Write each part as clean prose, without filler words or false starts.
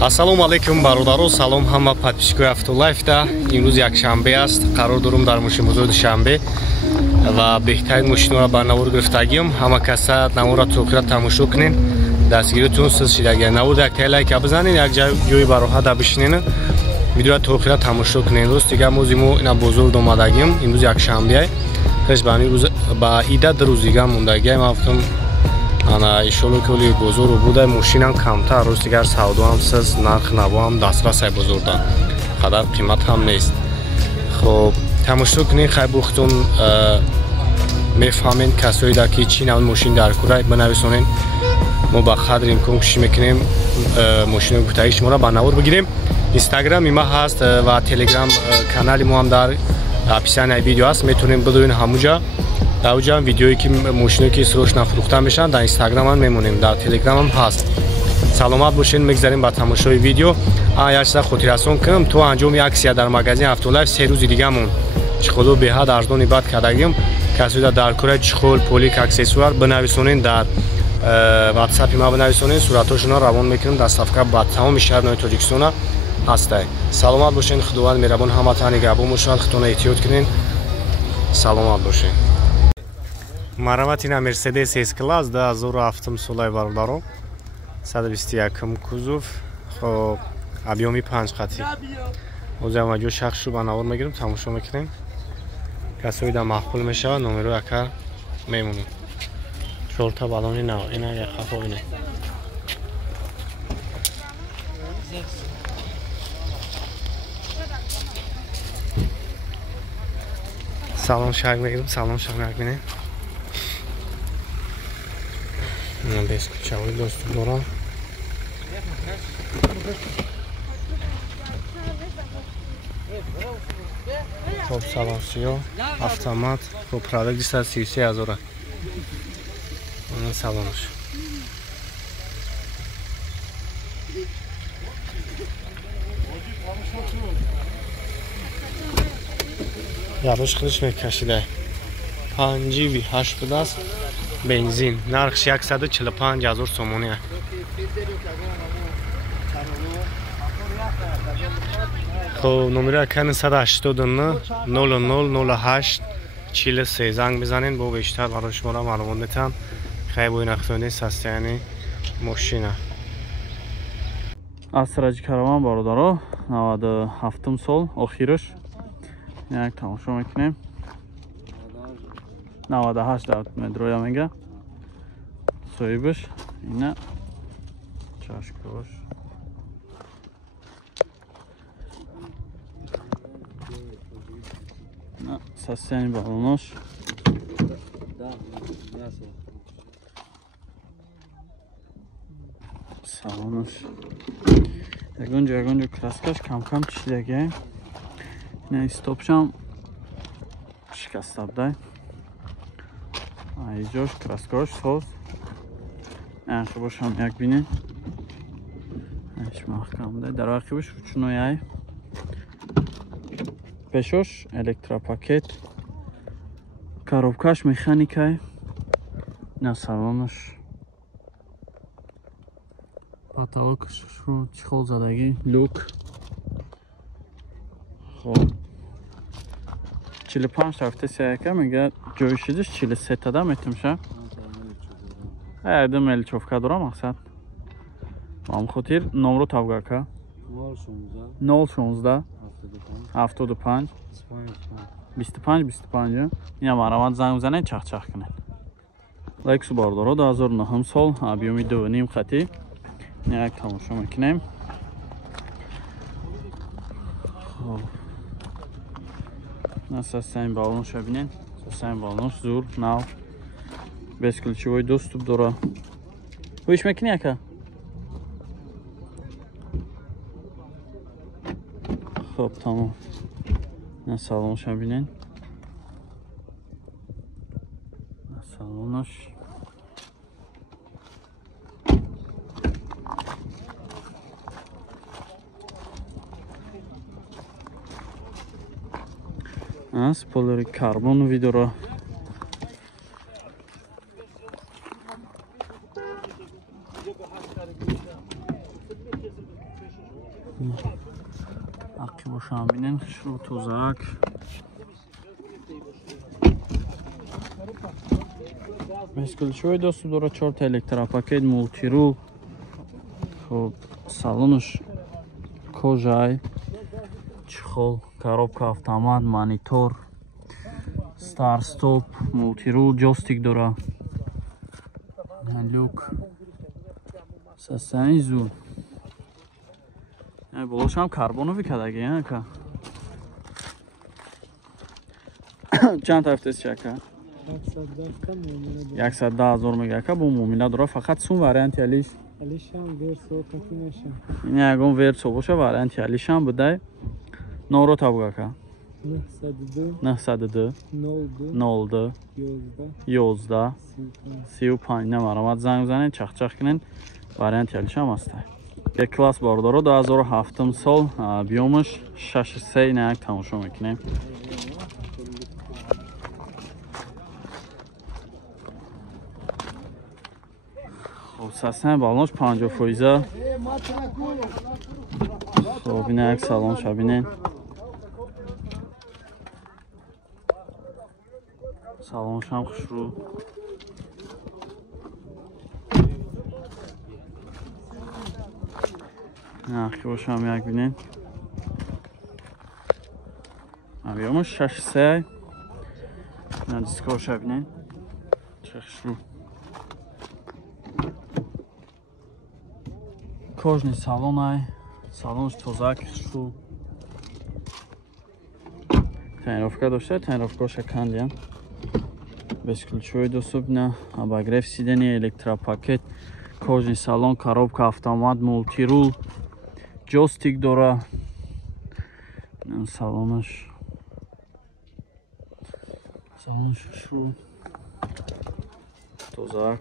Ассалому алайкум бародаро, салом ҳама подписчикои Автолайфда. Имрӯз якшанбе аст. Қарор дорум дар мошинбозори Душанбе ва беҳтарин мошинҳоро ба навор гирифтагием. Ҳама каса наворро то тамошо кунен. Дастгиритон сиз шид. Агар навор як лайка бизанен, як ҷои бароҳада бишинен. Видеоро то охира тамошо кунен. Рост дига мо ина бозор омадагим. Имрӯз якшанбе. Хеш ба рӯз ба ида рӯз дига мондагим. Автом ана иншалло коли бозор буда мошинам камтар. Рост дигар савдо ҳам сиз нарх наво ҳам дастрасай бозорда. Қадар қимат ҳам нест. Хоб тамошо кунен хай бухтун мефаҳмен касои да ки чӣ навъи мошин дар кӯра бинависонен. Мо ба қадри имкон кӯшиш мекунем мошинои гуфтагии шуморо ба навор бигирем. Инстаграм има ҳаст ва телеграм канали мо ҳам дар описанияи видео аст. Метавонем бидорен ҳамуҷа. Дар оҷа ҳам видеое ки мошиное ки срочно фурӯхта мешаванд дар инстаграм ҳам мемонем. Дар телеграм ҳам ҳаст. Саломат бошед. Мегзарем ба тамошои видео. Як чиза хотиррасон кунам. То анҷоми аксия дар магазин Автолайф 3 рӯзи дигамон чихоло беҳад арзони бад кардагим. Касоида дар кӯраи чихол, полик, аксессуар бинависонен дар WhatsApp ма бинависонен. Суратҳошонро равон мекунем дар сафҳа ба тамоми шаҳрнои Тоҷикистона ҳастай. Саломат бошед. Худованд меҳрабон ҳаматон нигоҳбон бошад. Худтона эҳтиёт кунед. Саломат бошед. Марамат ина Mercedes S-Class 2007 солаи бародаро 121 кузов. Хоб объёми 5 қати. Оза ва ҷо шахшу ба навор мегирем, тамошо мекунем. Касои да махбул мешава, номеро яка мемонем. 4 та балони нав, ина як хафо бине. Салом шаг мегирем, салом шаг мегирем. Ина без кучавои доступ дорам. Хоб салонсиё, автомат, хоб пробег 233 000. Ина салонш. Ярош худш мекашида. 58 будаст. Бензин. Нархш 145 000 сомония. خب نمره کن 189 0008 43 زنگ بزنین با بیشتر برای شما را معلومات میتم. خیلی بوی نختونی سستیانی ماشینه. Асраҷ караван бародаро 97 сол охираш як тамошо мекунем. 98 медроя мега соҳибаш ина чашкош на состояние балонош салонош ягонҷо краскаш кам чидаги ина стопшам шикастабдай айҷош краскош соз яхшибошам як бинен маҳкамда дар вақибаш ручнояй пешош электропакет коробкаш механикай на салонош потолокаш чихол задагӣ люк хоб 45 тафтесияка мега ҷои шидиш 43 тада метимша ду мелчовка дора мақсад мам хотир номро тавгака 016 75 25 25 ина марамат занг бизанед чахчах кунед. Лексус бародаро 2009 сол объёми 2.5 қати як тамошо мекунем. на состояние балоноша бинен. Состояние балонош зур нав без ключевой доступ дора. Хуиш мекуни ака? Хоб тамом. на салоноша бинен. на салонош спойлери карбон видеоро عقبش هم بینین خشرو توزک بسکل شوی دوستو داره 4 تا الکتراپاکت مولتی رول خب салонش کجای چخل коробка автомат монитор стар стоп мулти рул джойстик дора люк сасани зу болош ҳам карбонови кадаги ака чанд тафтес чака 110,000 мега ака бо муомила дора фақат сум варианти алиш ин ягон версо боша варианти алишам будай норо табгака 902 02 11 35 намарамад занг занед чахчах кинен варианти алишам аста یک کلاس باردارو 2007 سال بیومش 6.3 نهک تماشا میکنیم خب سسنه بالانش 50 فویزه خب این یک سالان شبینه سالانش هم خوشرو نخی باشم یک بینین بیامش 6.3 نه دیسکه باشه بینین چخشرو کожний салон ай салонш тозак хушру тренировка дошта тренировкаша кандиам безключовой доступ на обогрев сидения электропакет кожный салон коробка автомат мультирул джойстик дора салонш хушру тозак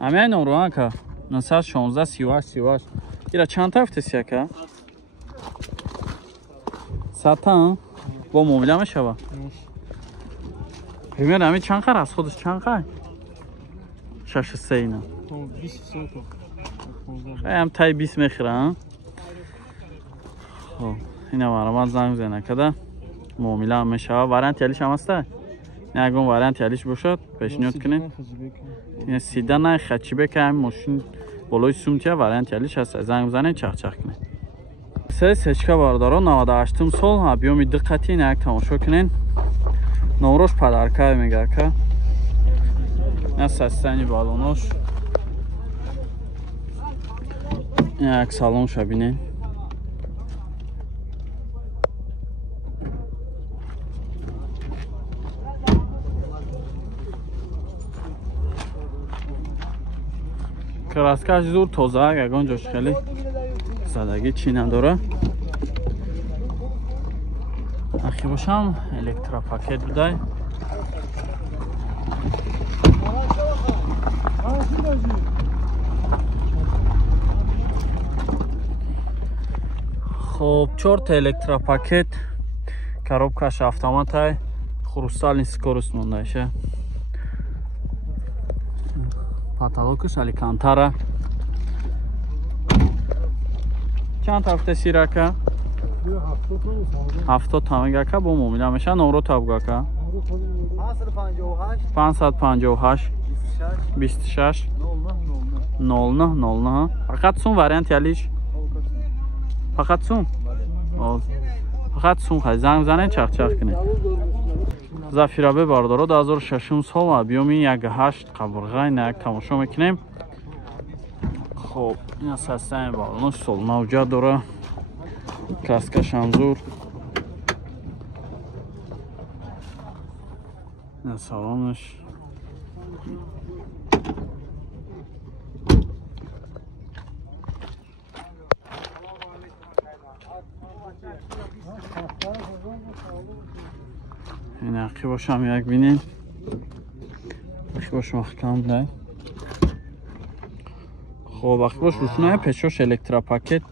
همین نورو ها 916 38 ایرا چند تا افتسی که 100 تا با مومیله میشه با ببین همین چند خر از خودش چند خر 6.3 اینا هم تای 20 میخوره خب اینا مرامت زنگ زنه کده مومیله هم میشه وارنتی علیش هم هسته نگون وارنتی علیش باشد پیشنهاد کنین این سیده نه خچی بکه همین ماشین بالای سومتیه وارنتی علیش هست زنگ بزنین چخ کنین سه سچکه باردارو 98 سال بیومی دقتی این یک تماشا کنین نوروش پدرکه میگه که این سستنی بالونوش این یک سالون شبینین краскаш зур тоза ягон ҷош хеле задагӣ чӣ надора ахи бошам электропакет будай хоб 4 та электропакет коробкаш автоматай хрусталин скорост мондааша потолокаш аликантара чанд тафта сирака 70 тамагака бо муомила меша номро табгака 558 26 00 фақат сум варианти алиш фақат сум фақат сум хай занг занед чахчах кинед зафирабе бардоро 2006 сол объеми 1.8 қабурғай нак тамошо мекунем хоб ин састами балонош сол мавҷад дора каска шамзур ин салонош این اقی باشم یک بینین اقی باش محکم ده خب اقی باش روشنای پیچوش الکتراپاکت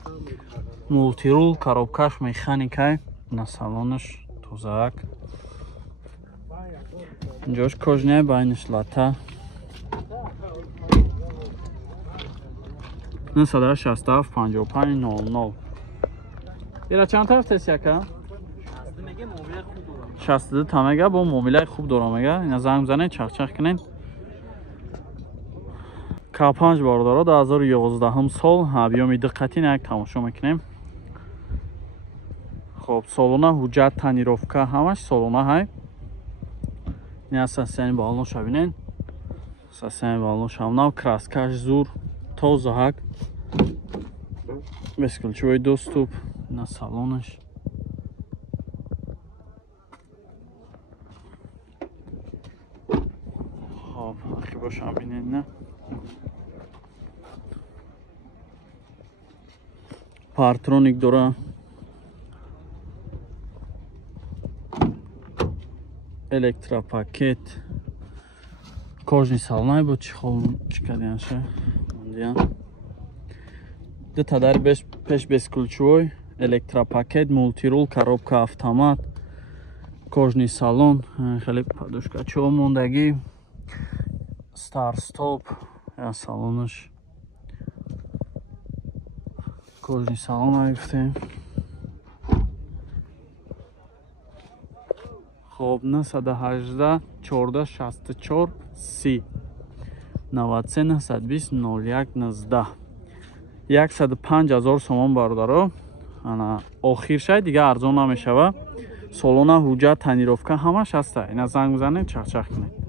مولتی رول коробкаш механикай на салонаш тозак инҷош кожняй байнаш лата 967 55 00. Ира чанд тараф тест яка? 62 та мега бо муомилаи хуб дорам мега. Ина занг бизанед, чахчах кунед. К5 бордоро 2011 сол объёми диққатин як тамошо мекунем. خب سالونه حجت تنیروفکه همش سالونه های این از سسیانی بالون شبینین سسیانی بالون شبناو کراسکش زور توزه هک بسکلچوی دوستوب این از سالونش خب اخی باشم بینین نه پارترونیک دوره электропакет кожни салонай бо чӣ кардианша мондиан ду тадари пеш бесключовой электропакет мултирул коробка автомат кожни салон хеле подушкачо мондагӣ старстоп я салонаш кожни салон гуфтем خب 918 14 64 30 93 920 01 19 105,000 сомон бародаро ана охир шай дига арзон намешава солона ҳуҷҷат танировка ҳамаш ҳаста ина занг бизанед чахчах кунед